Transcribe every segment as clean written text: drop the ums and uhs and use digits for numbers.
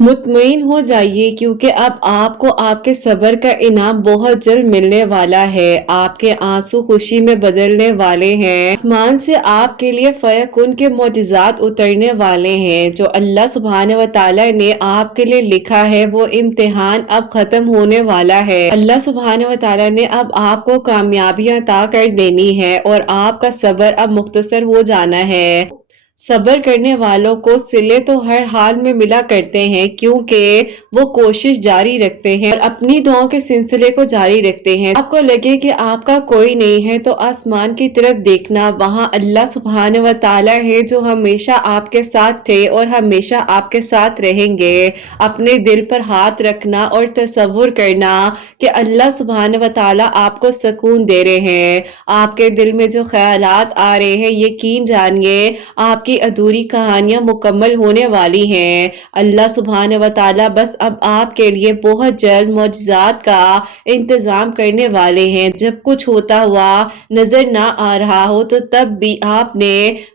मुतमईन हो जाइए क्योंकि अब आपको आपके सब्र का इनाम बहुत जल्द मिलने वाला है। आपके आंसू खुशी में बदलने वाले हैं। आसमान से आपके लिए फयकुन के मोजिज़ात उतरने वाले हैं। जो अल्लाह सुब्हान व तआला ने आपके लिए लिखा है वो इम्तिहान अब खत्म होने वाला है। अल्लाह सुब्हान व तआला ने अब आपको कामयाबियां अता कर देनी है और आपका सब्र अब मुख्तसर हो जाना है। सब्र करने वालों को सिले तो हर हाल में मिला करते हैं क्योंकि वो कोशिश जारी रखते हैं और अपनी दुआओं के सिलसिले को जारी रखते हैं। आपको लगे कि आपका कोई नहीं है तो आसमान की तरफ देखना, वहां अल्लाह सुब्हान व तआला है जो हमेशा आपके साथ थे और हमेशा आपके साथ रहेंगे। अपने दिल पर हाथ रखना और तसव्वुर करना कि अल्लाह सुब्हान व तआला आपको सुकून दे रहे हैं। आपके दिल में जो ख्यालात आ रहे हैं यकीन जानिए आपकी अधूरी कहानियां मुकम्मल होने वाली हैं। अल्लाह सुब्हान व तआला बस अब आपके लिए बहुत जल्द मौजज़ात का इंतजाम करने वाले हैं। जब कुछ होता हुआ नजर ना आ रहा हो तो तब भी आपने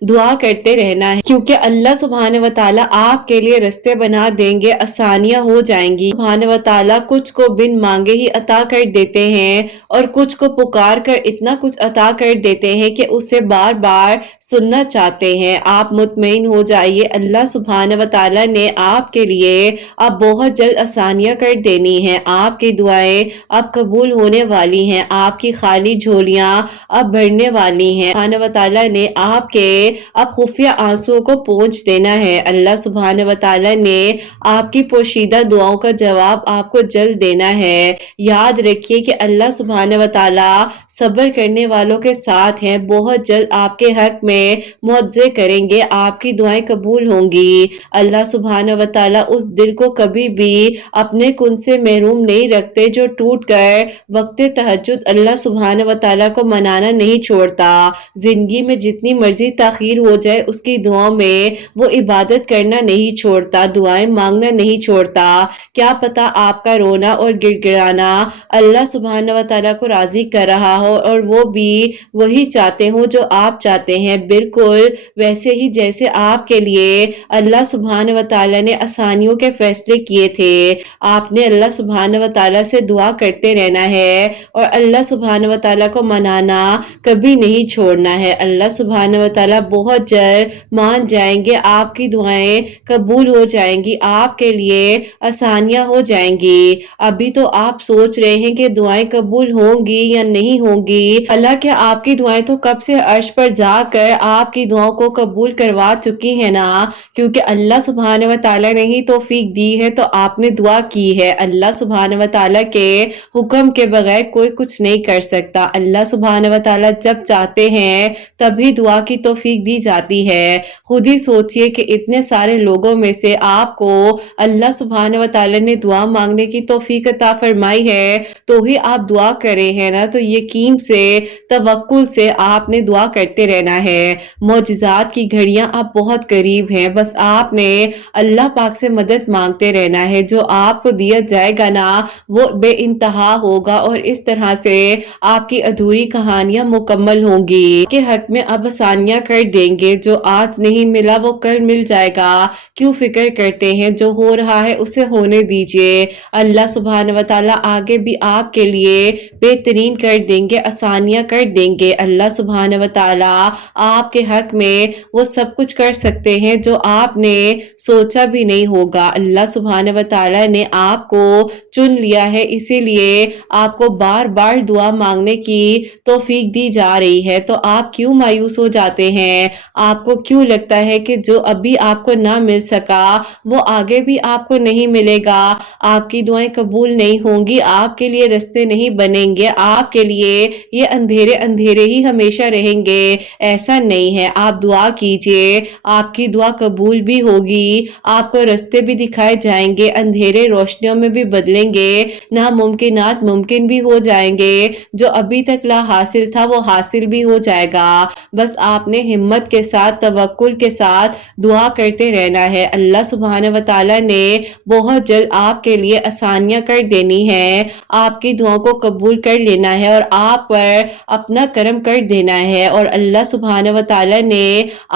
दुआ करते रहना है क्योंकि अल्लाह सुब्हान व तआला आपके लिए रास्ते बना देंगे, आसानियां हो जाएंगी। सुब्हान व तआला कुछ को बिन मांगे ही अता कर देते हैं और कुछ को पुकार कर इतना कुछ अता कर देते हैं कि उसे बार बार सुनना चाहते हैं। आप मुतमईन हो जाइए, अल्लाह सुब्हान व तआला ने आपके लिए अब बहुत जल्द आसानियां कर देनी है। आपकी दुआएं अब कबूल होने वाली हैं। आपकी खाली झोलियां अब भरने वाली हैं। सुब्हान व तआला ने आपके अब खुफिया आंसुओं को पोंछ देना है। अल्लाह सुब्हान व तआला ने आपकी पोशीदा दुआओं का जवाब आपको जल्द देना है। याद रखिए कि अल्लाह सुब्हान व तआला सब्र करने वालों के साथ हैं। बहुत जल्द आपके हक में मुआवजे करेंगे, आपकी दुआएं कबूल होंगी। अल्लाह सुब्हान व तआला उस दिल को कभी भी अपने कुन से महरूम नहीं रखते जो टूट कर वक्त तहज्जुद अल्लाह सुब्हान व तआला को मनाना नहीं छोड़ता। जिंदगी में जितनी मर्जी ताखीर हो जाए उसकी दुआओं में वो इबादत करना नहीं छोड़ता, दुआएं मांगना नहीं छोड़ता। क्या पता आपका रोना और गिड़गिड़ाना अल्लाह सुब्हान व तआला को राजी कर रहा हो और वो भी वही चाहते हो जो आप चाहते हैं, बिल्कुल वैसे ही जैसे आपके लिए अल्लाह सुब्हान व तआला ने आसानियों के फैसले किए थे। आपने अल्लाह सुब्हान व तआला से दुआ करते रहना है और अल्लाह सुब्हान व तआला को मनाना कभी नहीं छोड़ना है। अल्लाह सुब्हान व तआला बहुत जल्द मान जाएंगे, आपकी दुआएं कबूल हो जाएंगी, आपके लिए आसानियां हो जाएंगी। अभी तो आप सोच रहे हैं कि दुआएं कबूल होंगी या नहीं होंगी, हालांकि आपकी दुआएं तो कब से अर्श पर जाकर आपकी दुआओं को कबूल करवा चुकी है ना, क्योंकि अल्लाह सुब्हान व तआला ने ही तौफीक दी है तो आपने दुआ की है। अल्लाह सुब्हान व तआला के हुक्म के बगैर कोई कुछ नहीं कर सकता। अल्लाह सुब्हान व तआला जब चाहते हैं तभी दुआ की तौफीक दी जाती है। खुद ही सोचिए कि इतने सारे लोगों में से आपको अल्लाह सुब्हान व तआला ने दुआ मांगने की तौफीक अता फरमाई है तो ही आप दुआ करे हैं ना, तो यकीन से तवक्कुल से आपने दुआ करते रहना है। मौजिज़ात की घड़ियां अब बहुत करीब हैं, बस आपने अल्लाह पाक से मदद मांगते रहना है। जो आपको दिया जाएगा ना वो बेइंतहा होगा और इस तरह से आपकी अधूरी कहानियां मुकम्मल होंगी। के हक में अब आसानियां कर देंगे, जो आज नहीं मिला वो कल मिल जाएगा। क्यों फिक्र करते हैं, जो हो रहा है उसे होने दीजिए। अल्लाह सुब्हान व तआला आगे भी आपके लिए बेहतरीन कर देंगे, आसानियां कर देंगे। अल्लाह सुब्हान व तआला आपके हक में वो सब कुछ कर सकते हैं जो आपने सोचा भी नहीं होगा। अल्लाह सुब्हान व तआला ने आपको चुन लिया है, इसीलिए आपको बार बार दुआ मांगने की तौफीक दी जा रही है। तो आप क्यों मायूस हो जाते हैं? आपको क्यों लगता है कि जो अभी आपको ना मिल सका वो आगे भी आपको नहीं मिलेगा? आपकी दुआएं कबूल नहीं होंगी, आपके लिए रास्ते नहीं बनेंगे, आपके लिए ये अंधेरे अंधेरे ही हमेशा रहेंगे, ऐसा नहीं है। आप दुआ कीजिए, आपकी दुआ कबूल भी होगी, आपको रास्ते भी दिखाए जाएंगे, अंधेरे रोशनियों में भी बदलेंगे, नामुमकिनात मुमकिन भी हो जाएंगे, जो अभी तक ला हासिल था वो हासिल भी हो जाएगा। बस आपने हिम्मत के साथ, तवक्कुल के साथ दुआ करते रहना है। अल्लाह सुब्हान व तआला ने बहुत जल्द आपके लिए आसानियां कर देनी है, आपकी दुआओं को कबूल कर लेना है और आप पर अपना करम कर देना है। और अल्लाह सुब्हान व तआला ने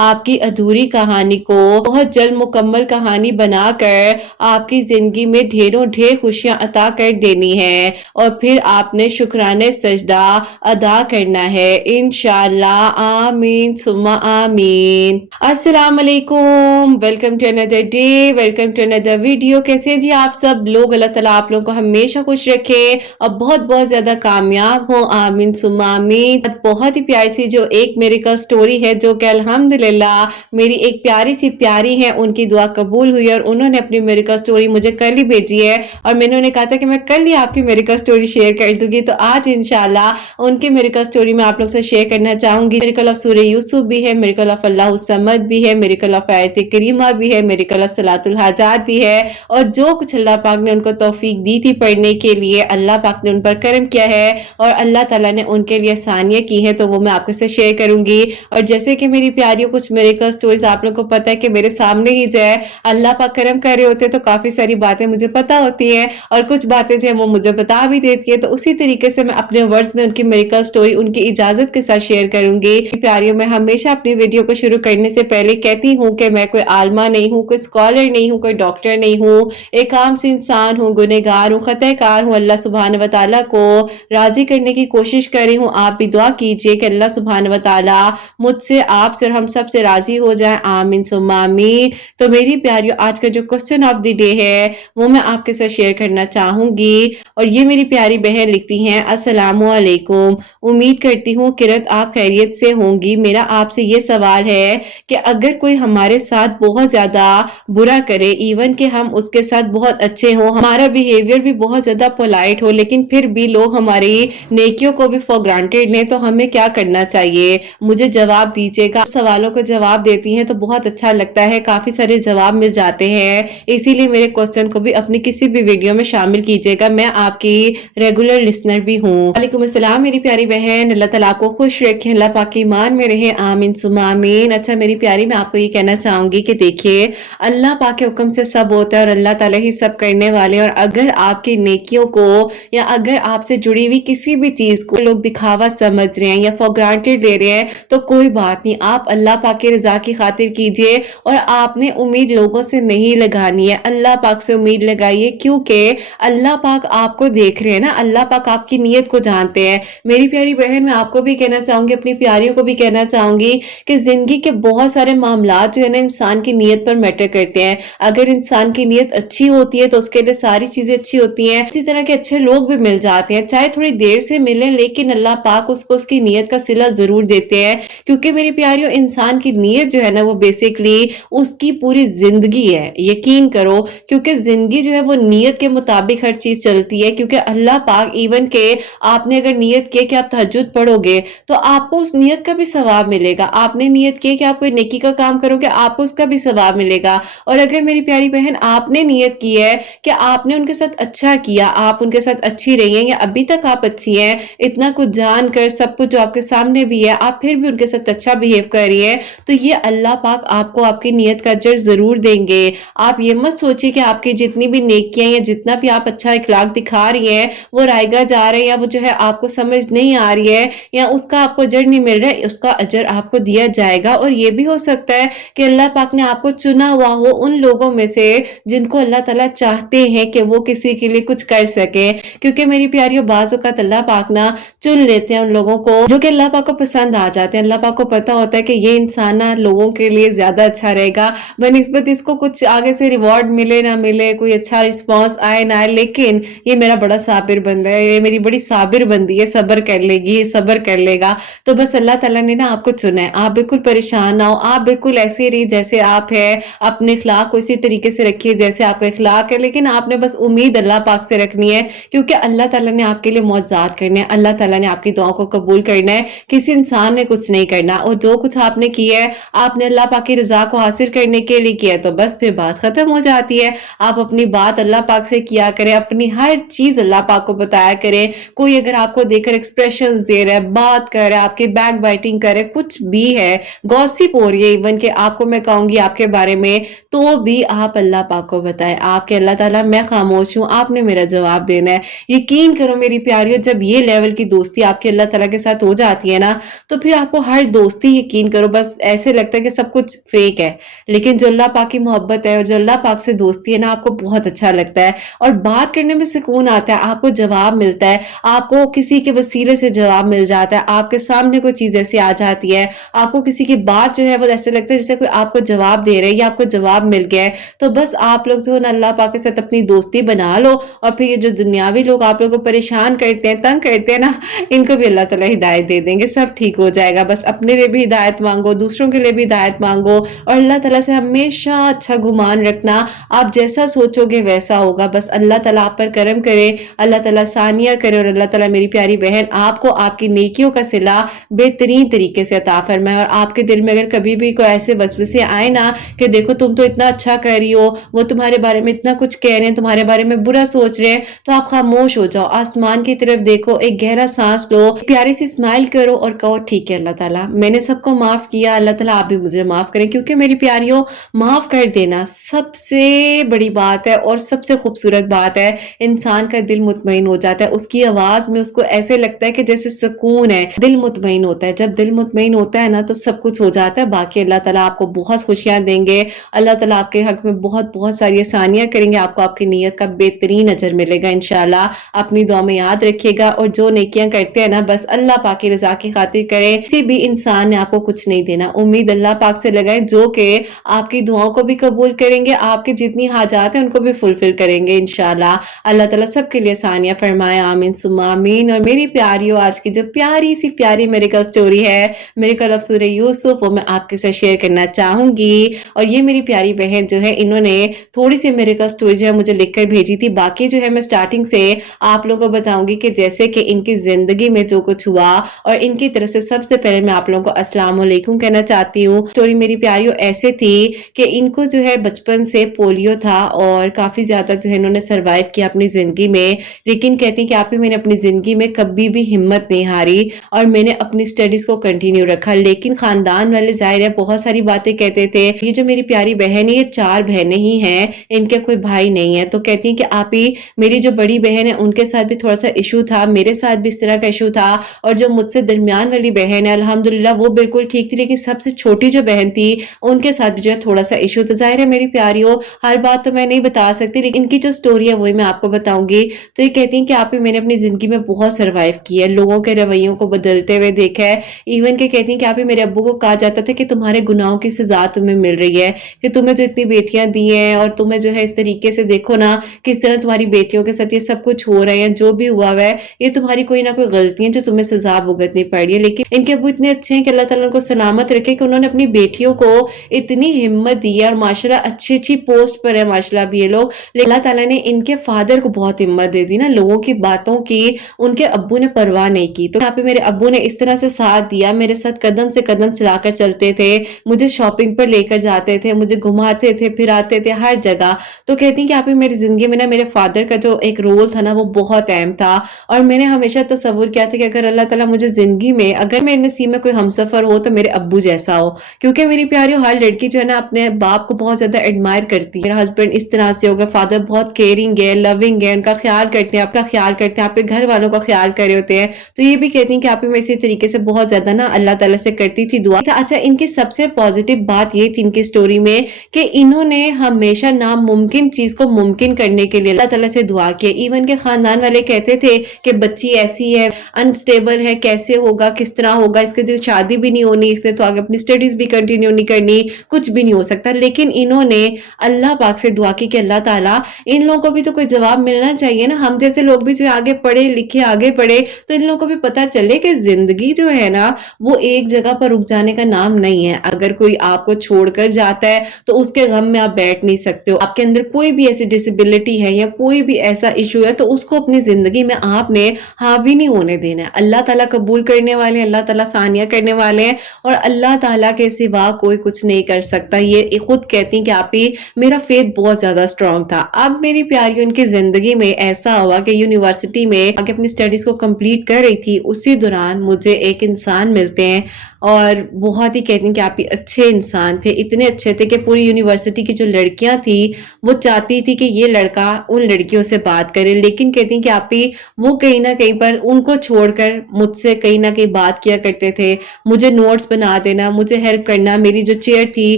آپ کی ادھوری کہانی کو بہت جلد مکمل کہانی بنا کر آپ کی زندگی میں ڈھیروں ڈھیر خوشیاں عطا کر دینی ہے، اور پھر آپ نے شکرانے سجدہ ادا کرنا ہے انشاءاللہ۔ آمین ثم آمین۔ السلام علیکم، welcome to another day, welcome to another video. کیسے ہیں جی آپ سب لوگ؟ اللہ تعالیٰ آپ لوگوں کو ہمیشہ خوش رکھے اور بہت بہت زیادہ کامیاب ہوں، آمین ثم آمین۔ بہت ہی پیاری سی جو ایک میریکل سٹوری ہے، جو کہ الحمدللہ میری ایک پیاری سی پیاری ہے، ان کی دعا قبول ہوئی اور انہوں نے اپنی میریکل سٹوری مجھے کل ہی بھیجی ہے، اور میں نے انہیں کہا تھا کہ میں کل ہی آپ کی میریکل سٹوری شیئر کر دوں گی، تو آج انشاءاللہ ان کی میریکل سٹوری میں آپ لوگ سے شیئر کرنا چاہوں گی۔ میریکل آف سورہ یوسف بھی ہے، میریکل آف اللہ الصمد بھی ہے، میریکل آف آیت کریمہ بھی ہے، میریکل آف صلاۃ الحاجات بھی ہے، اور جو کچھ اللہ پاک نے ان کو توفیق دی تھی پڑھنے کے لیے، اللہ پاک نے ان پر کرم کیا ہے اور اللہ تعالیٰ نے ان کے لیے آسانیاں کی ہیں، تو وہ میں آپ کے ساتھ شیئر کروں گی۔ اور جیسے کہ میری پیاریوں کچھ میریکل سٹوریز آپ لوگوں کو پتہ ہے کہ میرے سامنے ہی جو ہے اللہ پاک کرم کر رہے ہوتے ہیں، تو کافی ساری باتیں مجھے پتہ ہوتی ہیں اور کچھ باتیں جو ہے وہ مجھے بتا بھی دیتی ہے، تو اسی طریقے سے میں اپنے ورڈز میں ان کی میریکل سٹوری ان کی اجازت کے ساتھ شیئر کروں گی۔ پیاریوں، میں ہمیشہ اپنی ویڈیو کو شروع کرنے سے پہلے کہتی ہوں کہ میں کوئی عالمہ نہیں ہوں، کوئی اسکالر نہیں ہوں، کوئی ڈاکٹر نہیں ہوں، ایک عام سی انسان ہوں، گنہگار ہوں، خطا کار ہوں، اللہ سبحانہ و تعالیٰ کو راضی کرنے کی کوشش کر رہی ہوں۔ آپ بھی دعا کیجئے کہ اللہ سبحانہ و تعالیٰ مجھ سے، آپ سے اور ہم سب سے راضی ہو جائیں، آمین ثم آمین۔ تو میری پیاریوں، آج کا جو کوسچن آف دی ڈے ہے وہ میں آپ کے ساتھ شیئر کرنا چاہوں گی، اور یہ میری پیاری بہن لکھتی ہیں، السلام علیکم، امید کرتی ہوں قرت آپ خیریت سے ہوں گی۔ میرا آپ سے یہ سوال ہے کہ اگر کوئی ہمارے ساتھ بہت زیادہ برا کرے، ایون کہ ہم اس کے ساتھ بہت اچھے ہوں، ہمارا بیہیویئر بھی بہت زیادہ پولائٹ ہو، لیکن پھر بھی لوگ ہماری نیکیوں کو بھی فار گرانٹیڈ لیں، تو ہمیں کیا کرنا چاہیے؟ مجھے جواب دیجیے گا۔ سوالوں کو جواب دیتی ہیں تو بہت اچھا لگتا ہے، کافی سارے جواب مل جاتے ہیں، اسی لیے میرے کوسچن کو بھی اپنی کسی بھی ویڈیو میں شامل کیجیے گا، میں آپ کی ریگولر لسنر بھی ہوں۔ وعلیکم السلام میری پیاری بہن، اللہ تعالیٰ آپ کو خوش رکھے، اللہ پاک کی ایمان میں رہے، آمین ثم آمین۔ اچھا میری پیاری، میں آپ کو یہ کہنا چاہوں گی کہ دیکھیے، اللہ پاک کے حکم سے سب ہوتا ہے اور اللہ تعالیٰ ہی سب کرنے والے، اور اگر آپ کی نیکیوں کو یا اگر آپ سے جڑی ہوئی کسی بھی چیز کو لوگ دکھاوا سمجھ رہے ہیں یا فار گرانٹیڈ لے رہے ہیں، تو کوئی بات نہیں، آپ اللہ پاک کی رضا کی خاطر کیجئے، اور آپ نے امید لوگوں سے نہیں لگانی ہے، اللہ پاک سے امید لگائیے، کیونکہ اللہ پاک آپ کو دیکھ رہے ہیں نا، اللہ پاک آپ کی نیت کو جانتے ہیں۔ میری پیاری بہن، میں آپ کو بھی کہنا چاہوں گی، اپنی پیاریوں کو بھی کہنا چاہوں گی کہ زندگی کے بہت سارے معاملات جو ہے نا انسان کی نیت پر میٹر کرتے ہیں۔ اگر انسان کی نیت اچھی ہوتی ہے تو اس کے لیے ساری چیزیں اچھی ہوتی ہیں، اسی طرح کے اچھے لوگ بھی مل جاتے ہیں، چاہے تھوڑی دیر سے ملیں، لیکن اللہ پاک اس کو اس کی نیت کا صلہ ضرور دیتے ہیں، کیونکہ میری پیاریوں، انسان کی نیت جو ہے نا وہ بیسیکلی اس کی پوری زندگی ہے، یقین کرو، کیونکہ زندگی جو ہے وہ نیت کے مطابق ہر چیز چلتی ہے، کیونکہ اللہ پاک ایون کہ آپ نے اگر نیت کی کہ آپ تہجد پڑھو گے تو آپ کو اس نیت کا بھی ثواب ملے گا، آپ نے نیت کی کہ آپ کوئی نیکی کا کام کرو گے، آپ کو اس کا بھی ثواب ملے گا، اور اگر میری پیاری بہن آپ نے نیت کی ہے کہ آپ نے ان کے ساتھ اچھا کیا، آپ ان کے ساتھ اچھی رہی ہیں، یا ابھی تک آپ اچھی ہیں، اتنا کچھ جان کر، سب کچھ جو آپ کے سامنے بھی ہے، آپ پھر بھی ان کے ساتھ اچھا بیہیو کر رہی ہیں، تو یہ اللہ پاک آپ کو آپ کی نیت کا اجر ضرور دیں گے۔ آپ یہ مت سوچیے کہ آپ کی جتنی بھی نیکیاں یا جتنا بھی آپ اچھا اخلاق دکھا رہی ہیں وہ رائگاں جا رہے ہیں، یا وہ جو ہے آپ کو سمجھ نہیں آ رہی ہے، یا اس کا آپ کو اجر نہیں مل رہا ہے، اس کا اجر آپ کو دیا جائے گا، اور یہ بھی ہو سکتا ہے کہ اللہ پاک نے آپ کو چنا ہوا ہو ان لوگوں میں سے جن کو اللہ تعالیٰ چاہتے ہیں کہ وہ کسی کے لیے کچھ کر سکیں، کیونکہ میری پیاریوں، بعض اوقات اللہ پاک نہ چن لیتے ہیں ان لوگوں کو جو کہ اللہ پاک کو پسند آ جاتے ہیں، اللہ پاک کو پتا ہوتا ہے کہ یہ انسان لوگوں کے لیے زیادہ اچھا رہے گا، بنسبت اس کو کچھ آگے سے ریوارڈ ملے نہ ملے، کوئی اچھا رسپانس آئے نہ آئے، لیکن یہ میرا بڑا صابر بندہ ہے، یہ میری بڑی صابر بندی ہے، صبر کر لے گی، صبر کر لے گا، تو بس اللہ تعالیٰ نے نا آپ کو چنا ہے، آپ بالکل پریشان نہ ہو، آپ بالکل ایسے ہی رہی جیسے آپ ہے، اپنے اخلاق کو اسی طریقے سے رکھیے جیسے آپ کا اخلاق ہے، لیکن آپ نے بس امید اللہ پاک سے رکھنی ہے، کیونکہ اللہ تعالیٰ نے آپ کے لیے معجزات کرنے ہیں، اللہ تعالیٰ نے آپ کی دعاؤں کو قبول کرنا ہے، کسی انسان نے کچھ نہیں کرنا، اور جو کچھ آپ نے کیا ہے آپ نے اللہ پاک کی رضا کو حاصل کرنے کے لیے کیا ہے، تو بس پھر بات ختم ہو جاتی ہے۔ آپ اپنی بات اللہ پاک سے کیا کریں، اپنی ہر چیز اللہ پاک کو بتایا کریں، کوئی اگر آپ کو دیکھ کر ایکسپریشنز دے رہا ہے، بات کر رہا ہے، آپ کی بیک بائٹنگ کر رہے، کچھ بھی ہے، گوسپ ہو رہی ہے ایون کہ آپ کو میں کہوں گی آپ کے بارے میں، تو بھی آپ اللہ پاک کو بتائیں، آپ کے اللہ تعالیٰ میں خاموش ہوں، آپ نے میرا جواب دینا ہے۔ یقین کرو میری پیاریوں، جب یہ لیول کی دوستی آپ کے اللہ تعالیٰ کے ساتھ ہو جاتی ہے نا، تو پھر آپ کو ہر دوستی، یقین کرو، بس ऐसे लगता है कि सब कुछ फेक है, लेकिन जो अल्लाह पाक की मोहब्बत है और जो अल्लाह पाक से दोस्ती है ना, आपको बहुत अच्छा लगता है और बात करने में सुकून आता है, आपको जवाब मिलता है, आपको किसी के वसीले से जवाब मिल जाता है, आपके सामने कोई चीज़ ऐसी आ जाती है, आपको किसी की बात जो है वो ऐसे लगता है जैसे कोई आपको जवाब दे रहे हैं या आपको जवाब मिल गया है, तो बस आप लोग जो है ना अल्लाह पाक के साथ अपनी दोस्ती बना लो और फिर ये जो दुनियावी लोग आप लोगों को परेशान करते हैं, तंग करते हैं ना, इनको भी अल्लाह ताला हिदायत दे देंगे, सब ठीक हो जाएगा। बस अपने लिए भी हिदायत माँगो, दूसरों के लिए भी हिदायत माँगो और अल्लाह ताला से हमेशा अच्छा गुमान रखना। आप जैसा सोचोगे वैसा होगा। बस अल्लाह ताला आप पर करम करे, अल्लाह ताला आसानियाँ करे और अल्लाह ताला मेरी प्यारी बहन आपको आपकी नेकियों का सिला बेहतरीन तरीके से अता फरमाए। और आपके दिल में अगर कभी भी कोई ऐसे वसवसे आए ना कि देखो तुम तो इतना अच्छा कर रही हो, वो तुम्हारे बारे में इतना कुछ कह रहे हैं, तुम्हारे बारे में बुरा सोच रहे हैं, तो आप खामोश हो जाओ, आसमान की तरफ देखो, एक गहरा सांस लो, प्यारी सी स्माइल करो और कहो ठीक है अल्लाह ताला, मैंने सबको माफ किया, अल्लाह ताला आप भी मुझे माफ करें। क्योंकि मेरी प्यारियों, माफ कर देना सबसे बड़ी बात है और सबसे खूबसूरत बात है। इंसान का दिल मुतमईन हो जाता है, उसकी आवाज में उसको ऐसे लगता है कि जैसे सुकून है, दिल मुतमईन होता है। जब दिल मुतमईन होता है ना तो सब कुछ हो जाता है। बाकी अल्लाह ताला आपको बहुत खुशियां देंगे, अल्लाह ताला आपके हक में बहुत बहुत सारी आसानियां करेंगे, आपको आपकी नीयत का बेहतरीन अजर मिलेगा इंशाल्लाह। अपनी दुआ में याद रखिएगा और जो नेकियां करते हैं ना बस अल्लाह पाक की रजा की खातिर करें। किसी भी इंसान ने आपको कुछ नहीं देना, उम्मीद अल्लाह पाक से लगाएं जो कि आपकी दुआओं को भी कबूल करेंगे, आपकी जितनी हाजात हैं उनको भी फुलफिल करेंगे इंशाल्लाह। अल्लाह ताला सबके लिए आसानियां फरमाए, आमीन सुम्मा आमीन। और मेरी प्यारियों, आज की जो प्यारी सी प्यारी मेरिकल स्टोरी है, मेरिकल ऑफ सूरह यूसुफ, वो मैं आपके साथ शेयर करना चाहूंगी। और ये मेरी प्यारी बहन जो है, इन्होंने थोड़ी सी मेरिकल स्टोरी जो है मुझे लिखकर भेजी थी। बाकी जो है मैं स्टार्टिंग से आप लोगों को बताऊंगी कि जैसे कि इनकी जिंदगी में जो कुछ हुआ, और इनकी तरफ से सबसे पहले मैं आप लोगों को अस्सलाम वालेकुम कहना चाहती हूँ। स्टोरी मेरी प्यारियों ऐसे थी कि इनको जो है बचपन से पोलियो था और काफी ज्यादा जो है इन्होंने सरवाइव किया अपनी जिंदगी में। लेकिन कहती हैं कि आप ही, मैंने अपनी जिंदगी में कभी भी हिम्मत नहीं हारी और मैंने अपनी स्टडीज को कंटिन्यू रखा। लेकिन खानदान वाले जाहिर है बहुत सारी बातें कहते थे। ये जो मेरी प्यारी बहन है, ये 4 बहनें ही हैं, इनके कोई भाई नहीं है। तो कहती हैं कि आप ही, मेरी जो बड़ी बहन है उनके साथ भी थोड़ा सा इशू था, मेरे साथ भी इस तरह का इशू था, और जो मुझसे दरमियान वाली बहन है अल्हम्दुलिल्लाह वो बिल्कुल ठीक थी, लेकिन सबसे छोटी जो बहन थी उनके साथ भी जो है थोड़ा सा इशू। तो जाहिर है मेरी प्यारियों, हर बात तो मैं नहीं बता सकती, लेकिन इनकी जो स्टोरी है वही मैं आपको बताऊंगी। तो ये कहती हैं कि आप ही, मैंने अपनी जिंदगी में बहुत सर्वाइव किया है, लोगों के रवैयों को बदलते हुए देखा है। इवन के कहती हैं कि आप ही, मेरे अब्बू को कहा जाता था कि तुम्हारे गुनाहों की सजा तुम्हें मिल रही है, कि तुम्हें जो इतनी बेटियां दी हैं और तुम्हें जो है इस तरीके से देखो ना, किस तरह तुम्हारी बेटियों के साथ ये सब कुछ हो रहे हैं, जो भी हुआ है ये तुम्हारी कोई ना कोई गलती है जो तुम्हें सजा भुगतनी पड़ी है। लेकिन इनके अब्बू इतने अच्छे हैं कि अल्लाह ताला उनको सलामत रखे कि उन्होंने अपनी बेटियों को इतनी हिम्मत दी है और माशाल्लाह अच्छी अच्छी पोस्ट पर है माशाल्लाह भी ये लोग। लेकिन अल्लाह ताला ने इनके फादर को बहुत हिम्मत दे दी ना, लोगों की बातों की उनके अब्बू ने परवाह नहीं की। तो यहाँ पे मेरे अब्बू ने इस तरह से साथ दिया, मेरे साथ कदम से कदम चलाकर चलते थे, मुझे शॉपिंग पर लेकर जाते थे, मुझे घुमाते थे, फिराते थे हर जगह। तो कहती हैं कि आप ही, मेरी जिंदगी में ना मेरे फादर का जो एक रोल था ना वो बहुत अहम था। और मैंने हमेशा तसव्वुर किया था कि अगर अल्लाह ताला मुझे जिंदगी में, अगर मेरे नसीब में कोई हमसफर हो तो मेरे अब्बू जैसा हो। क्योंकि मेरी प्यारियों, हर लड़की जो है ना अपने बाप को बहुत ज्यादा एडमायर करती है। मेरा हस्बैंड इस तरह से होगा, फादर बहुत केयरिंग है, लविंग है, उनका ख्याल करते हैं, आपका ख्याल करते हैं, आपके घर वालों का ख्याल कर रहे होते हैं। तो ये भी कहती हैं कि आप ही, मैं इसी तरीके से बहुत ज्यादा ना अल्लाह ताला से करती थी दुआ। अच्छा, इनकी सबसे पॉजिटिव बात ये थी इनकी स्टोरी में कि इन्होंने हमेशा नामुमकिन चीज को मुमकिन करने के लिए अल्लाह ताला से दुआ की। इवन के खानदान वाले कहते थे कि बच्ची ऐसी है, अनस्टेबल है, कैसे होगा, किस तरह होगा, इसके तो शादी भी नहीं होनी, इसने तो आगे अपनी स्टडीज भी कंटिन्यू नहीं करनी, कुछ भी नहीं हो सकता। लेकिन इन्होंने अल्लाह पाक से दुआ की कि अल्लाह ताला, इन लोगों को भी तो कोई जवाब मिलना चाहिए ना, हम जैसे लोग भी जो आगे पढ़े लिखे आगे पढ़े, तो इन लोगों को भी पता चले कि जिंदगी जो है ना वो एक जगह पर रुक जाने का नाम नहीं है। अगर कोई आपको छोड़कर जाता है तो उसके गम में आप बैठ नहीं सकते हो। आपके अंदर कोई भी ऐसी डिसेबिलिटी है या कोई भी ऐसा इशू है तो उसको अपनी जिंदगी में आपने हावी नहीं होने देना है। अल्लाह ताला कबूल करने वाले, अल्लाह ताला सानियां करने वाले हैं और अल्लाह ताला के सिवा कोई कुछ नहीं कर सकता। ये खुद कहती हैं कि आप ही, मेरा फेथ बहुत ज्यादा स्ट्रांग था। अब मेरी प्यारी, उनकी जिंदगी में ऐसा हुआ कि यूनिवर्सिटी में आगे अपनी स्टडीज को कंप्लीट कर रही थी, उसी दौरान मुझे एक इंसान मिलते हैं और बहुत ही कहती हैं कि आप ही अच्छे इंसान थे, इतने अच्छे थे कि पूरी यूनिवर्सिटी की जो लड़कियां थी वो चाहती थी कि ये लड़का उन लड़कियों से बात करे। लेकिन कहती हैं कि आप ही, वो कहीं ना कहीं पर उनको छोड़कर मुझसे कहीं ना कहीं बात किया करते थे, मुझे नोट्स बना देना, मुझे हेल्प करना, मेरी जो चेयर थी,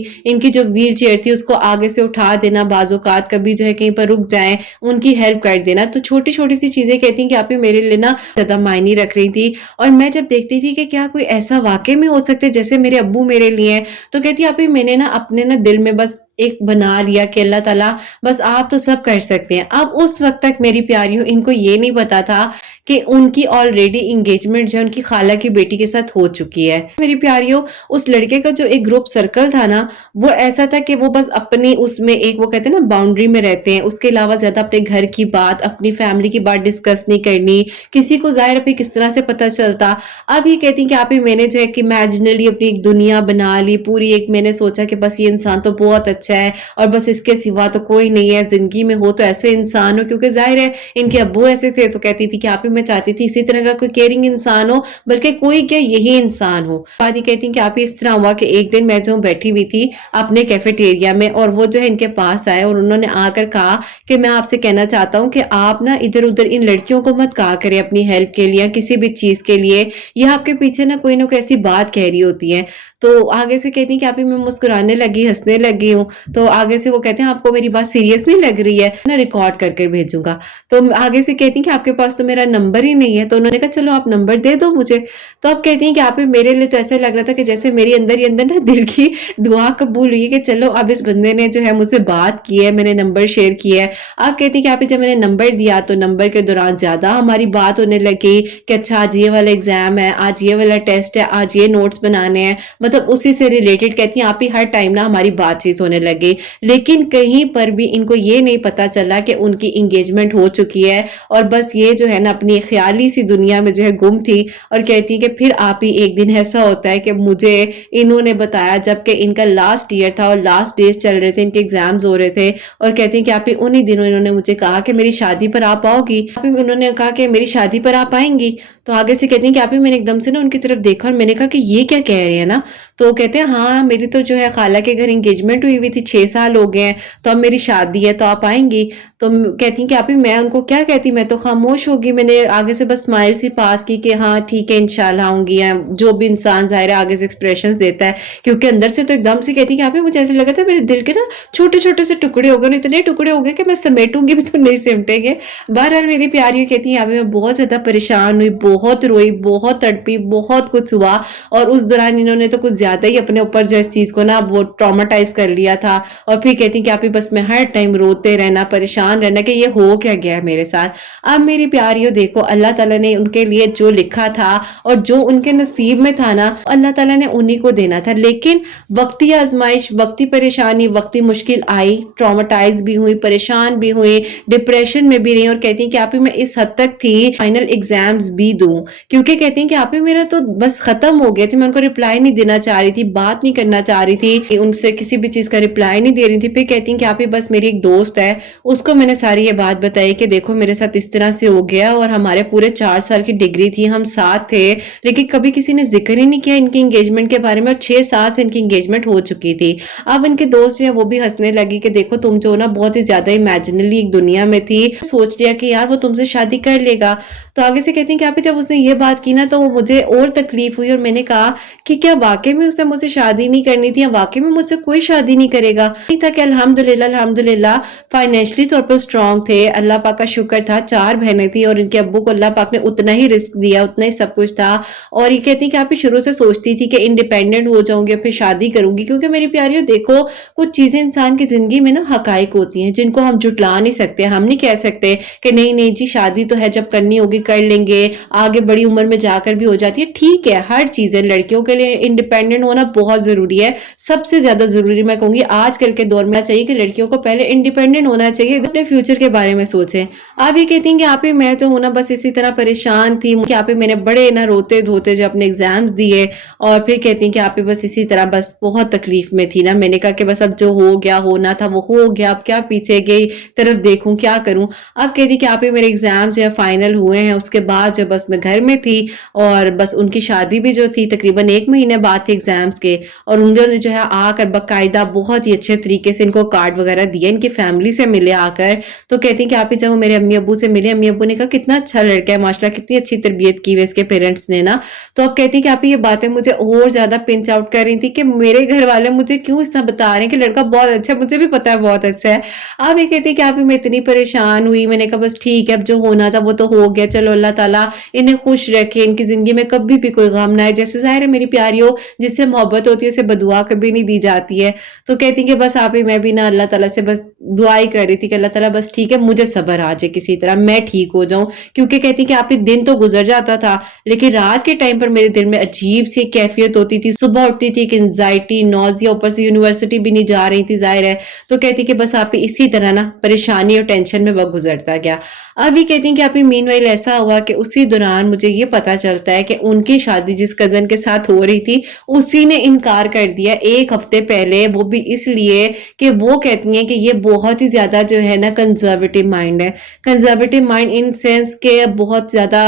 इनकी जो व्हील चेयर थी उसको आगे से उठा देना, बाज़ औक़ात कभी जो है कहीं पर रुक जाएँ, उनकी हेल्प कर देना। तो छोटी-छोटी सी चीज़ें कहती हैं कि आप ही मेरे लिए ना ज़्यादा मायने रख रही थी। और मैं जब देखती थी कि क्या कोई ऐसा वाक़ई में हो सकता है जैसे मेरे अब्बू मेरे लिए हैं, तो कहती है आप ही मैंने ना अपने ना दिल में बस एक बना लिया कि अल्लाह ताला बस आप तो सब कर सकते हैं। अब उस वक़्त तक मेरी प्यारियों इनको ये नहीं पता था कि उनकी ऑलरेडी एंगेजमेंट जो है उनकी खाला की बेटी के साथ हो चुकी है। मेरी प्यारियों उस लड़के का जो एक ग्रुप सर्कल था ना, वो ऐसा था कि वो बस अपनी उसमें एक वो कहते हैं ना बाउंड्री में रहते हैं। उसके अलावा ज़्यादा अपने घर की बात, अपनी फैमिली की बात डिस्कस नहीं करनी। किसी को ज़ाहिर है किस तरह से पता चलता। अब ये कहती हैं कि आप ही मैंने जो है कि इमेजिनरी अपनी एक दुनिया बना ली, पूरी एक मैंने सोचा कि बस ये इंसान तो बहुत अच्छा है और बस इसके सिवा तो कोई नहीं है, ज़िंदगी में हो तो ऐसे इंसान हो, क्योंकि ज़ाहिर है इनके अब्बू ऐसे थे। तो कहती थी कि आप ही मैं चाहती थी इसी तरह का कोई केयरिंग इंसान हो, बल्कि कोई क्या यही इंसान हो। बाद ये कहती हैं कि आप ही इस तरह हुआ कि एक दिन मैं जो बैठी हुई थी अपने कैफेटेरिया में और वो जो है इनके पास आए और उन्होंने आकर कहा कि मैं आपसे कहना चाहता हूँ कि आप ना इधर-उधर इन लड़कियों को मत कहा करें अपनी हेल्प के लिए, किसी भी चीज़ के लिए, ये आपके पीछे ना कोई ऐसी बात कह रही होती है। तो आगे से कहती हैं कि आप ही मैं मुस्कुराने लगी, हँसने लगी हूँ। तो आगे से वो कहते हैं आपको मेरी बात सीरियस नहीं लग रही है? ना रिकॉर्ड करके भेजूँगा। तो आगे से कहती हैं कि आपके पास तो मेरा नंबर ही नहीं है। तो उन्होंने कहा चलो आप नंबर दे दो मुझे। तो अब कहती हैं कि आप ही मेरे लिए तो ऐसा लग रहा था कि जैसे मेरे अंदर ही अंदर ना दिल की दुआ कबूल हुई है कि चलो अब इस बंदे ने जो है मुझसे बात की है, मैंने नंबर शेयर किया है। अब कहती हैं कि आप ही जब मैंने नंबर दिया तो नंबर के दौरान ज़्यादा हमारी बात होने लगी कि अच्छा आज ये वाला एग्ज़ाम है, आज ये वाला टेस्ट है, आज ये नोट्स बनाने हैं। मतलब उसी से रिलेटेड कहती हैं आप ही हर टाइम ना हमारी बातचीत होने लगी। लेकिन कहीं पर भी इनको ये नहीं पता चला कि उनकी एंगेजमेंट हो चुकी है और बस ये जो है ना अपनी ख़याली सी दुनिया में जो है गुम थी। और कहती हैं कि फिर आप ही एक दिन ऐसा होता है कि मुझे इन्होंने बताया जबकि इनका लास्ट ईयर था और लास्ट डेज़ चल रहे थे, इनके एग्ज़ाम्स हो रहे थे और कहती हैं कि आप ही उन्हीं दिनों इन्होंने मुझे कहा कि मेरी शादी पर आप आओगी? आप ही उन्होंने कहा कि मेरी शादी पर आप आएँगी? तो आगे से कहती हैं कि आप ही मैंने एकदम से ना उनकी तरफ देखा और मैंने कहा कि ये क्या कह रहे हैं ना? तो कहते हैं हाँ, मेरी तो जो है खाला के घर एंगेजमेंट हुई थी, 6 साल हो गए हैं, तो अब मेरी शादी है तो आप आएँगी? तो कहती हैं कि आप ही मैं उनको क्या कहती, मैं तो खामोश हो गई। मैंने आगे से बस स्माइल सी पास की कि हाँ, ठीक है इंशाल्लाह आऊँगी, या जो भी इंसान ज़ाहिर है आगे से एक्सप्रेशंस देता है, क्योंकि अंदर से तो एकदम से कहती हैं कि आप ही मुझे ऐसे लगा था मेरे दिल के ना छोटे-छोटे से टुकड़े हो गए और इतने टुकड़े हो गए कि मैं समेटूँगी भी तो नहीं सिमटेंगे। बहरहाल मेरी प्यारी कहती हैं, अभी मैं बहुत ज़्यादा परेशान हुई, बहुत रोई, बहुत तड़पी, बहुत कुछ हुआ और उस दौरान इन्होंने तो कुछ ज़्यादा ही अपने ऊपर जो इस चीज़ को ना वो ट्रॉमाटाइज़ कर लिया था। और फिर कहती हैं कि आप ही बस मैं हर टाइम रोते रहना, परेशान रहना कि ये हो क्या गया है मेरे साथ। अब मेरी प्यारियों देखो अल्लाह ताला ने उनके लिए जो लिखा था और जो उनके नसीब में था ना, अल्लाह ताला ने उन्हीं को देना था। लेकिन वक़्ती आज़माइश, वक़्ती परेशानी, वक़्ती मुश्किल आई, ट्रॉमाटाइज़ भी हुई, परेशान भी हुई, डिप्रेशन में भी रही और कहती हैं कि आप ही मैं इस हद तक थी फाइनल एग्ज़ाम्स भी दूँ। क्योंकि कहती हैं कि आप ही मेरा तो बस ख़त्म हो गया था, मैं उनको रिप्लाई नहीं देना चाह रही थी, बात नहीं करना चाह रही थी, उनसे किसी भी चीज़ का रिप्लाई नहीं दे रही थी। फिर कहती हैं कि आप ही बस मेरी एक दोस्त है, उसको मैंने सारी ये बात बताई कि देखो मेरे साथ इस तरह से हो गया और हमारे पूरे 4 साल की डिग्री थी, हम साथ थे, लेकिन कभी किसी ने ज़िक्र ही नहीं किया इनकी एंगेजमेंट के बारे में और 6 साल से इनकी एंगेजमेंट हो चुकी थी। अब इनके दोस्त जो है वो भी हँसने लगी कि देखो तुम जो ना बहुत ही ज़्यादा इमेजिनरी एक दुनिया में थी, सोच लिया कि यार वो तुमसे शादी कर लेगा। तो आगे से कहती हैं कि आप ही जब उसने ये बात की ना तो मुझे और तकलीफ हुई और मैंने कहा कि क्या वाक़ई में उसने मुझसे शादी नहीं करनी थी या वाक़ई में मुझसे कोई शादी नहीं करेगा? नहीं था कि अल्हम्दुलिल्लाह फाइनेंशियली तौर पर स्ट्रॉन्ग थे, अल्लाह पाक का शुक्र था, 4 बहनें थी और इनके अब्बू को अल्लाह पाक ने उतना ही रिज़्क दिया, उतना ही सब कुछ था। और ये कहती हैं कि आप ही शुरू से सोचती थी कि इंडिपेंडेंट हो जाऊँगी और फिर शादी करूँगी, क्योंकि मेरी प्यारियों देखो कुछ चीज़ें इंसान की ज़िंदगी में ना हक़ाइक़ होती हैं जिनको हम झुठला नहीं सकते। हम नहीं कह सकते कि नहीं जी शादी तो है, जब करनी होगी कर लेंगे, आगे बड़ी उम्र में जाकर भी हो जाती है। ठीक है, हर चीज़ें लड़कियों के लिए इंडिपेंडेंट होना बहुत ज़रूरी है, सबसे ज़्यादा ज़रूरी मैं कहूँगी आजकल के दौर में चाहिए कि लड़कियों को पहले इंडिपेंडेंट होना चाहिए, अपने फ्यूचर के बारे में सोचें। आप ये कहती हैं कि आप ही मैं जो हूँ ना बस इसी तरह परेशान थी कि आप ही मैंने बड़े ना रोते-धोते जो अपने एग्ज़ाम्स दिए और फिर कहती हैं कि आप ही बस इसी तरह बस बहुत तकलीफ़ में थी ना। मैंने कहा कि बस अब जो हो गया होना था वो हो गया, अब क्या पीछे की तरफ देखूँ, क्या करूँ? अब कहती कि आप ही मेरे एग्ज़ाम्स जो है फाइनल हुए हैं, उसके बाद जो बस میں گھر میں تھی اور بس ان کی شادی بھی جو تھی تقریباً 1 مہینے بعد تھی ایگزامس کے، اور انہوں نے جو ہے آ کر باقاعدہ بہت ہی اچھے طریقے سے ان کو کارڈ وغیرہ دیا، ان کی فیملی سے ملے آ کر۔ تو کہتی ہیں کہ آپ ہی جب وہ میرے امی ابو سے ملے، امی ابو نے کہا کتنا اچھا لڑکا ہے ماشاءاللہ، کتنی اچھی تربیت کی ہوئی اس کے پیرنٹس نے نا۔ تو اب کہتی ہیں کہ آپ ہی یہ باتیں مجھے اور زیادہ پنچ آؤٹ کر رہی تھی کہ میرے گھر والے مجھے کیوں اس طرح بتا رہے ہیں کہ لڑکا بہت اچھا ہے، مجھے بھی پتا ہے بہت اچھا ہے۔ اب یہ کہتی ہیں کہ آپ ہی میں اتنی پریشان ہوئی، میں نے کہا بس ٹھیک ہے، اب جو ہونا تھا وہ تو ہو گیا، چلو اللہ تعالیٰ انہیں خوش رکھے، ان کی زندگی میں کبھی بھی کوئی غم نہ آئے۔ جیسے ظاہر ہے میری پیاریوں جس سے محبت ہوتی ہے اسے بدعا کبھی نہیں دی جاتی ہے۔ تو کہتی کہ بس آپ ہی میں بھی نا اللہ تعالیٰ سے بس دعا ہی کر رہی تھی کہ اللہ تعالیٰ بس ٹھیک ہے مجھے صبر آ جائے کسی طرح، میں ٹھیک ہو جاؤں، کیونکہ کہتی کہ آپ ہی دن تو گزر جاتا تھا لیکن رات کے ٹائم پر میرے دل میں عجیب سی کیفیت ہوتی تھی، صبح اٹھتی تھی کہ انزائٹی نوزیا، اوپر سے یونیورسٹی بھی نہیں جا رہی تھی ظاہر ہے۔ تو کہتی کہ بس آپ ہی اسی طرح نا پریشانی اور ٹینشن میں وقت گزرتا گیا۔ ابھی کہتی ہیں کہ آپ ہی مین وائل ایسا ہوا کہ اسی دوران مجھے یہ پتا چلتا ہے کہ ان کی شادی جس کزن کے ساتھ ہو رہی تھی اسی نے انکار کر دیا 1 ہفتے پہلے، وہ بھی اس لیے کہ وہ کہتی ہیں کہ یہ بہت ہی زیادہ جو ہے نا کنزرویٹو مائنڈ ہے۔ کنزرویٹو مائنڈ ان سینس کہ بہت زیادہ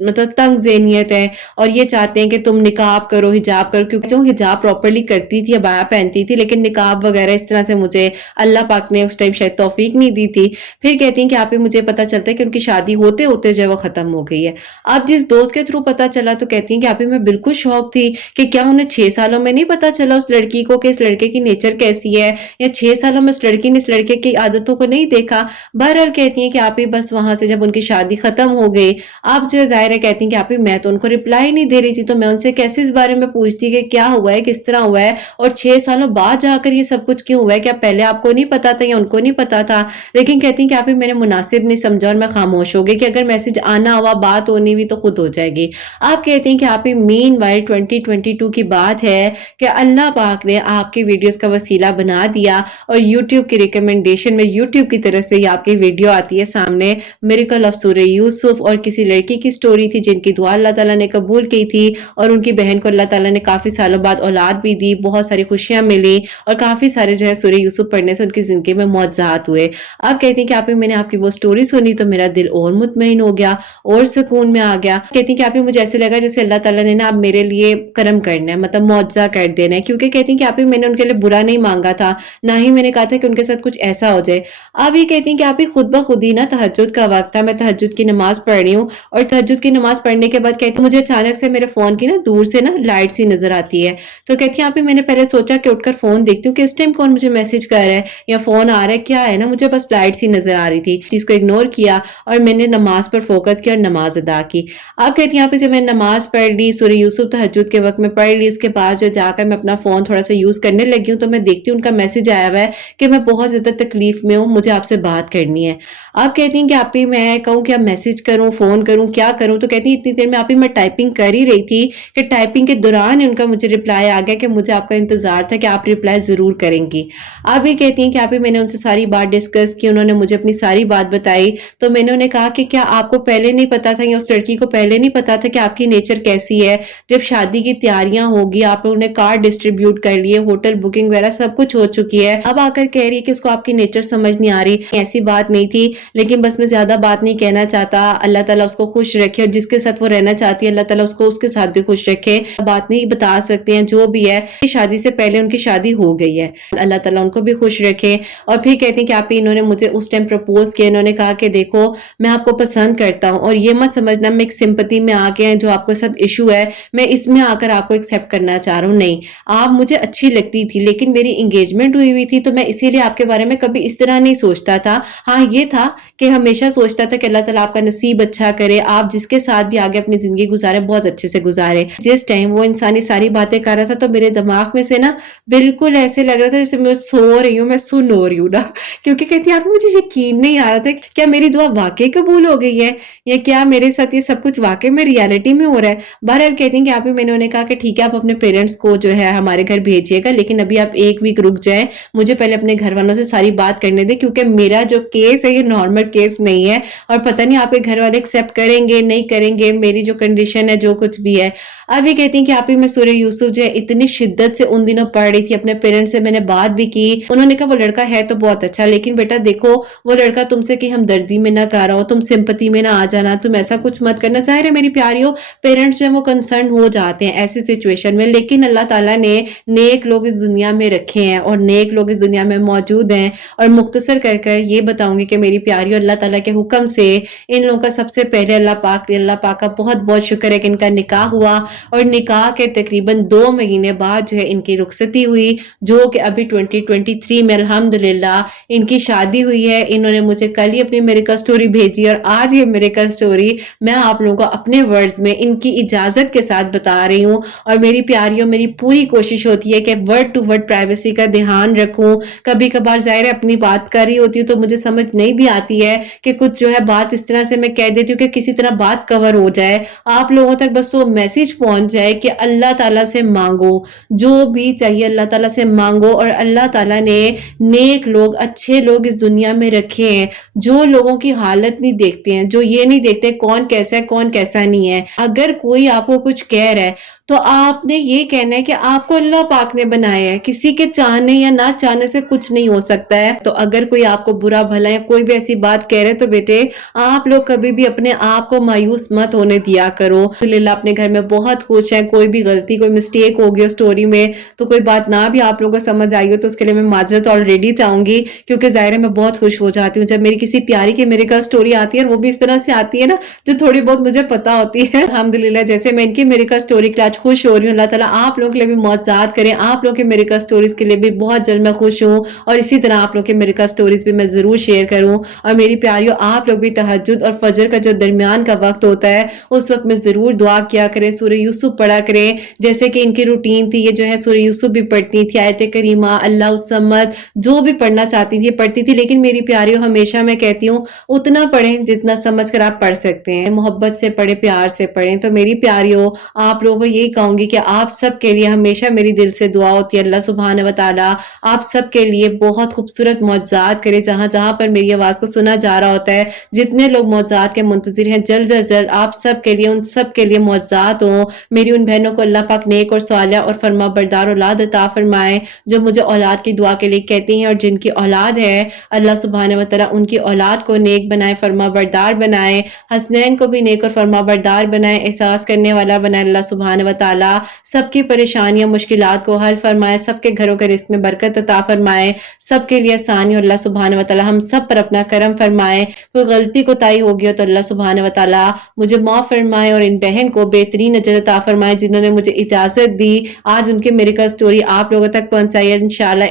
مطلب تنگ ذہنیت ہے، اور یہ چاہتے ہیں کہ تم نقاب کرو، حجاب کرو، کیونکہ جو حجاب پراپرلی کرتی تھی، عبایا پہنتی تھی، لیکن نقاب وغیرہ اس طرح سے مجھے اللہ پاک نے اس ٹائم شاید توفیق نہیں دی تھی۔ پھر کہتی ہیں کہ آپ ہی مجھے پتا چلتا ہے کہ ان کی شادی ہوتے ہوتے جو ہے وہ ختم ہو گئی ہے۔ اب جس دوست کے تھرو پتا چلا تو کہتی ہیں کہ آپ ہی میں بالکل شوق تھی کہ کیا انہیں 6 سالوں میں نہیں پتا چلا اس لڑکی کو کہ اس لڑکے کی نیچر کیسی ہے، یا 6 سالوں میں اس لڑکی نے اس لڑکے کی عادتوں کو نہیں دیکھا۔ بہرحال کہتی ہیں کہ آپ ہی بس وہاں سے جب ان کی شادی ختم ہو گئی، آپ جو ظاہر ہے کہتی ہیں کہ آپ ہی میں تو ان کو رپلائی نہیں دے رہی تھی، تو میں ان سے کیسے اس بارے میں پوچھتی کہ کیا ہوا ہے، کس طرح ہوا ہے، اور 6 سالوں بعد جا کر یہ سب کچھ کیوں ہوا ہے، کیا پہلے آپ کو نہیں پتا تھا یا ان کو نہیں پتا تھا۔ لیکن کہتی ہیں کہ آپ ہی میں نے مناسب نہیں سمجھا اور میں خاموش ہو گئی کہ اگر میسج آنا ہوا بات ہونی بھی تو خود ہو جائے گی۔ آپ کہتے ہیں کہ آپ ہی مین وائل 2022 کی بات ہے کہ اللہ پاک نے آپ کی ویڈیوز کا وسیلہ بنا دیا، اور یوٹیوب کی ریکمنڈیشن میں یوٹیوب کی طرف سے آپ کی ویڈیو آتی ہے سامنے، میریکل آف سورہ یوسف، اور کسی لڑکی کی سٹوری تھی جن کی دعا اللہ تعالیٰ نے قبول کی تھی، اور ان کی بہن کو اللہ تعالیٰ نے کافی سالوں بعد اولاد بھی دی، بہت ساری خوشیاں ملی، اور کافی سارے جو ہے سورہ یوسف پڑھنے سے ان کی زندگی میں معجزات ہوئے۔ آپ کہتی ہیں کہ آپ ہی میں نے آپ کی وہ سٹوری سنی تو میرا دل اور مطمئن ہو گیا اور سکون میں آ گیا۔ کہتی ہیں کہ آپ ہی مجھے ایسے لگا جیسے اللہ تعالیٰ نے نا اب میرے لیے کرم کرنا ہے، مطلب معجزہ کر دینا ہے، کیونکہ کہتی ہیں کہ آپ ہی میں نے ان کے لیے برا نہیں مانگا تھا، نہ ہی میں نے کہا تھا کہ ان کے ساتھ کچھ ایسا ہو جائے۔ اب یہ کہتی ہیں کہ آپ ہی خود بخود ہی نا تہجد کا وقت تھا، میں تہجد کی نماز پڑھ رہی ہوں، اور تہجد کی نماز پڑھنے کے بعد کہتی ہیں مجھے اچانک سے میرے فون کی نا دور سے نا لائٹ سی نظر آتی ہے۔ تو کہتی ہیں آپ ہی میں نے پہلے سوچا کہ اٹھ کر فون دیکھتی ہوں کہ اس ٹائم کون مجھے میسج کر رہا ہے یا فون آ رہا ہے، کیا ہے نا، مجھے بس لائٹ سی نظر آ رہی تھی، چیز کو اگنور کیا اور میں نے نماز پر فوکس کیا اور نماز ادا کی۔ آپ کہتی ہیں آپ ہی جب میں نماز پڑھ لی، سورہ یوسف تہجد کے وقت میں پڑھ لی، اس کے بعد جو جا کر میں اپنا فون تھوڑا سا یوز کرنے لگی ہوں تو میں دیکھتی ہوں ان کا میسج آیا ہوا ہے کہ میں بہت زیادہ تکلیف میں ہوں، مجھے آپ سے بات کرنی ہے۔ آپ کہتی ہیں کہ آپ ہی میں کہوں کہ اب میسج کروں، فون کروں، کیا کروں، تو کہتی ہیں اتنی دیر میں آپ ہی میں ٹائپنگ کر ہی رہی تھی کہ ٹائپنگ کے دوران ان کا مجھے رپلائی آ گیا کہ مجھے آپ کا انتظار تھا کہ آپ رپلائی ضرور کریں گی۔ آپ بھی کہتی ہیں کہ آپ ہی میں نے ان سے ساری بات ڈسکس کی، انہوں نے مجھے اپنی ساری بات بتائی، تو میں نے انہیں کہا کہ کیا آپ کو پہلے نہیں پتا تھا یا اس لڑکی کو پہلے نہیں پتا تھا کہ آپ کی نیچر کیسی ہے، جب شادی کی تیاریاں ہوگی، آپ لوگوں نے کارڈ ڈسٹریبیوٹ کر لیے، ہوٹل بکنگ وغیرہ سب کچھ ہو چکی ہے، اب آ کر کہہ رہی ہے کہ اس کو آپ کی نیچر سمجھ نہیں آ رہی۔ ایسی بات نہیں تھی، لیکن بس میں زیادہ بات نہیں کہنا چاہتا، اللہ تعالیٰ اس کو خوش رکھے، اور جس کے ساتھ وہ رہنا چاہتی ہے اللہ تعالیٰ اس کو اس کے ساتھ بھی خوش رکھے، بات نہیں بتا سکتے ہیں جو بھی ہے، شادی سے پہلے ان کی شادی ہو گئی ہے، اللہ تعالیٰ ان کو بھی خوش رکھے۔ اور پھر کہتے ہیں کہ آپ ہی انہوں نے مجھے اس ٹائم پرپوز کیا، انہوں نے کہا کہ دیکھو میں آپ کو پسند کرتا ہوں، اور یہ مت سمجھنا میں ایک سمپتی میں آ کے جو آپ کے ساتھ ایشو ہے میں اس میں آ کر آپ کو ایکسیپٹ کرنا چاہ رہا ہوں، نہیں، آپ مجھے اچھی لگتی تھی لیکن میری انگیجمنٹ ہوئی ہوئی تھی تو میں اسی لیے آپ کے بارے میں کبھی اس طرح نہیں سوچتا تھا۔ ہاں یہ تھا کہ ہمیشہ سوچتا تھا کہ اللہ تعالیٰ آپ کا نصیب اچھا کرے، آپ جس کے ساتھ بھی آگے اپنی زندگی گزارے بہت اچھے سے گزارے۔ جس ٹائم وہ انسانی ساری باتیں کر رہا تھا تو میرے دماغ میں سے نا بالکل ایسے لگ رہا تھا جیسے میں سو رہی ہوں، میں سن ہو رہی ہوں نا، کیونکہ کہتی ہیں آپ مجھے یقین نہیں آ رہا تھا کیا میری دعا واقعی قبول ہو گئی ہے یا کیا میرے ساتھ یہ سب کچھ واقعی میں ریالٹی میں ہو رہا ہے۔ بہرحال کہتی ہیں کہ آپ ہی میں نے انہیں کہا کہ ٹھیک ہے آپ اپنے پیرنٹس کو جو ہے ہمارے گھر بھیجیے گا، لیکن ابھی آپ 1 ویک رک جائیں، مجھے پہلے اپنے گھر والوں سے ساری بات کرنے دیں، کیونکہ میرا جو کیس ہے یہ نارمل کیس نہیں ہے، اور پتہ نہیں آپ کے گھر والے ایکسیپٹ کریں گے نہیں نہیں کریں گے, میری جو کنڈیشن ہے جو کچھ بھی ہے. اب یہ کہتی ہیں کہ آپ ہی میں سورہ یوسف جو ہے اتنی شدت سے ان دنوں پڑھ رہی تھی, اپنے پیرنٹس سے میں نے بات بھی کی, انہوں نے کہا وہ لڑکا ہے تو بہت اچھا, لیکن بیٹا دیکھو وہ لڑکا تم سے کہ ہمدردی میں نہ کر رہا ہو, تم سمپتی میں نہ آ جانا, تم ایسا کچھ مت کرنا. ظاہر ہے میری پیاریوں, پیرنٹس جو ہے وہ کنسرن ہو جاتے ہیں ایسی سچویشن میں, لیکن اللہ تعالیٰ نے نیک لوگ اس دنیا میں رکھے ہیں اور نیک لوگ اس دنیا میں موجود ہیں. اور مختصر کر کر یہ بتاؤں گی کہ میری پیاریوں, اللہ تعالیٰ کے حکم سے ان لوگوں کا سب سے پہلے اللہ پاک کا بہت بہت شکر ہے کہ ان کا نکاح ہوا, اور نکاح کے تقریباً 2 مہینے بعد جو ہے ان کی رخصتی ہوئی, جو کہ ابھی 2023 میں الحمدللہ ان کی شادی ہوئی ہے. انہوں نے مجھے کل ہی اپنی میریکل سٹوری بھیجی, اور آج یہ میریکل سٹوری میں آپ لوگوں کو اپنے ورڈز میں ان کی اجازت کے ساتھ بتا رہی ہوں. اور میری پیاریوں, میری پوری کوشش ہوتی ہے کہ ورڈ ٹو ورڈ پرائیویسی کا دھیان رکھوں. کبھی کبھار ظاہر ہے اپنی بات کر رہی ہوتی ہوں تو مجھے سمجھ نہیں بھی آتی ہے کہ کچھ جو ہے بات اس طرح سے میں کہہ دیتی ہوں کہ کسی طرح بات کور ہو جائے, آپ لوگوں تک بس وہ میسج پہنچ جائے کہ اللہ تعالیٰ سے مانگو, جو بھی چاہیے اللہ تعالیٰ سے مانگو. اور اللہ تعالیٰ نے نیک لوگ, اچھے لوگ اس دنیا میں رکھے ہیں, جو لوگوں کی حالت نہیں دیکھتے ہیں, جو یہ نہیں دیکھتے کون کیسا ہے کون کیسا نہیں ہے. اگر کوئی آپ کو کچھ کہہ رہا ہے تو آپ نے یہ کہنا ہے کہ آپ کو اللہ پاک نے بنایا ہے, کسی کے چاہنے یا نہ چاہنے سے کچھ نہیں ہو سکتا ہے. تو اگر کوئی آپ کو برا بھلا یا کوئی بھی ایسی بات کہہ رہے تو بیٹے آپ لوگ کبھی بھی اپنے آپ کو مایوس مت ہونے دیا کرو. الحمدللہ اپنے گھر میں بہت خوش ہیں, کوئی بھی غلطی کوئی مسٹیک ہو گئی سٹوری میں تو کوئی بات نہ بھی آپ لوگوں کو سمجھ آئی ہو تو اس کے لیے میں معذرت آلریڈی چاہوں گی, کیونکہ ظاہر ہے میں بہت خوش ہو جاتی ہوں جب میری کسی پیاری کی میریکل سٹوری آتی ہے, اور وہ بھی اس طرح سے آتی ہے نا جو تھوڑی بہت مجھے پتا ہوتی ہے. الحمدللہ جیسے میں ان کی میریکل سٹوری کے آج خوش ہو رہی ہوں, اللہ تعالیٰ آپ لوگوں کے لیے بھی معجزات کریں, آپ لوگوں کے میریکل سٹوریز کے لیے بھی بہت جلد میں خوش ہوں, اور اسی طرح آپ لوگوں کے میریکل سٹوریز بھی میں ضرور شیئر کروں. اور میری پیاریوں, آپ لوگ بھی تہجد اور فجر کا جو درمیان کا وقت ہوتا ہے اس وقت میں ضرور دعا کیا کریں, سورہ یوسف پڑھا کریں, جیسے کہ ان کی روٹین تھی. یہ جو ہے سورہ یوسف بھی پڑھتی تھی, آیت کریمہ, اللہ الصمد, جو بھی پڑھنا چاہتی تھی پڑھتی تھی. لیکن میری پیاریوں ہمیشہ میں کہتی ہوں اتنا پڑھیں جتنا سمجھ کر آپ پڑھ سکتے ہیں, محبت سے پڑھیں, پیار سے پڑھیں. تو میری پیاریوں, آپ لوگوں کو یہی کہوں گی کہ آپ سب کے لیے ہمیشہ میری دل سے دعا ہوتی ہے, اللہ سبحانہ و تعالیٰ آپ سب کے لیے بہت خوبصورت معجزات کرے جہاں جہاں پر میری آواز کو سنا جا رہا ہوتا ہے. جتنے لوگ معجزات کے منتظر ہیں, جلد از جلد آپ سب کے لیے, ان سب کے لیے معجزات ہوں. میری ان بہنوں کو اللہ پاک نیک اور صالح اور فرما بردار اولاد عطا فرمائے, جو مجھے اولاد کی دعا کے لیے کہتی ہیں, اور جن کی اولاد ہے اللہ سبحانہ و تعالیٰ ان کی اولاد کو نیک بنائے, فرما بردار بنائے, حسنین کو بھی نیک اور فرما بردار بنائے, احساس کرنے والا بنائے اللہ سبحانہ و تعالیٰ. سب کی پریشانیاں مشکلات کو حل فرمائے, سب کے گھروں کے رزق میں برکت عطا فرمائے, سب کے لیے آسانی اللہ سبحانہ و تعالیٰ ہم سب پر اپنا کرم فرمائے. کوئی غلطی کوتاہی ہو گئی ہو تو اللہ سبحانہ و تعالیٰ مجھے معاف فرمائے, اور ان بہن کو بہترین اجر عطا فرمائے جنہوں نے مجھے اجازت دی آج ان کے میریکل سٹوری آپ لوگوں تک پہنچائی ہے.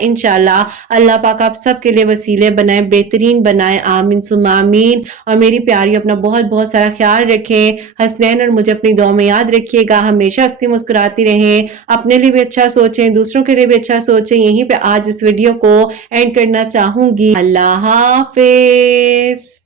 انشاءاللہ اللہ پاک آپ سب کے لیے وسیلے بنائے, بہترین بنائے, آمین ثم آمین. اور میری پیاری اپنا بہت بہت سارا خیال رکھیں, حسنین اور مجھے اپنی دعا میں یاد رکھیے گا, ہمیشہ ہنستی مسکراتی رہیں, اپنے لیے بھی اچھا سوچیں, دوسروں کے لیے بھی اچھا سوچیں. یہیں پہ آج اس ویڈیو کو اینڈ کرنا چاہوں گی. اللہ حافظ.